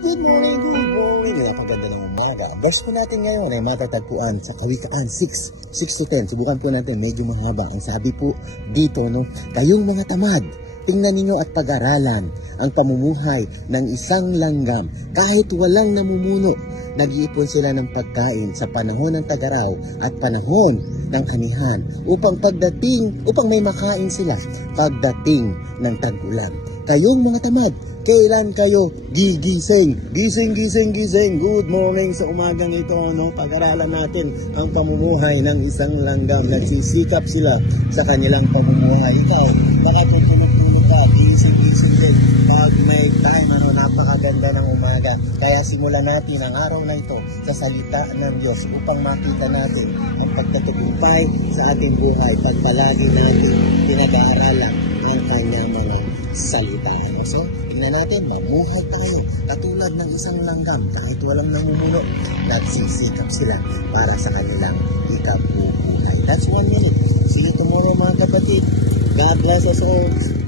Good morning, good morning. Napaganda ng umaga. Ang verse po natin ngayon ay matatagpuan sa Kawikaan 6 to 10. Subukan po natin, medyo mahaba. Ang sabi po dito, no, kayong mga tamad, tingnan ninyo at pag-aralan ang pamumuhay ng isang langgam. Kahit walang namumuno, nag-iipon sila ng pagkain sa panahon ng tag-araw at panahon ng anihan upang may makain sila pagdating ng tag-ulan. Kayong mga tamad, kailan kayo gigising? Gising. Good morning sa umagang ito, no? Pag-aralan natin ang pamumuhay ng isang langgam. Nagsisikap sila sa kanilang pamumuhay. Ikaw, baka tutulog ka, gising din. Pag may time, napakaganda ng umaga. Kaya simulan natin ang araw na ito sa salita ng Diyos upang makita natin ang pagtatagumpay sa ating buhay pag palagi natin pinag-aaralan ang kanyang mga salita. So, tingnan natin, mamuhay tayo katulad ng isang langgam kahit walang namumuno. Nagsisikap sila para sa kanilang ikabubuhay. That's 1 minute. See you tomorrow, mga kapatid. God bless us all.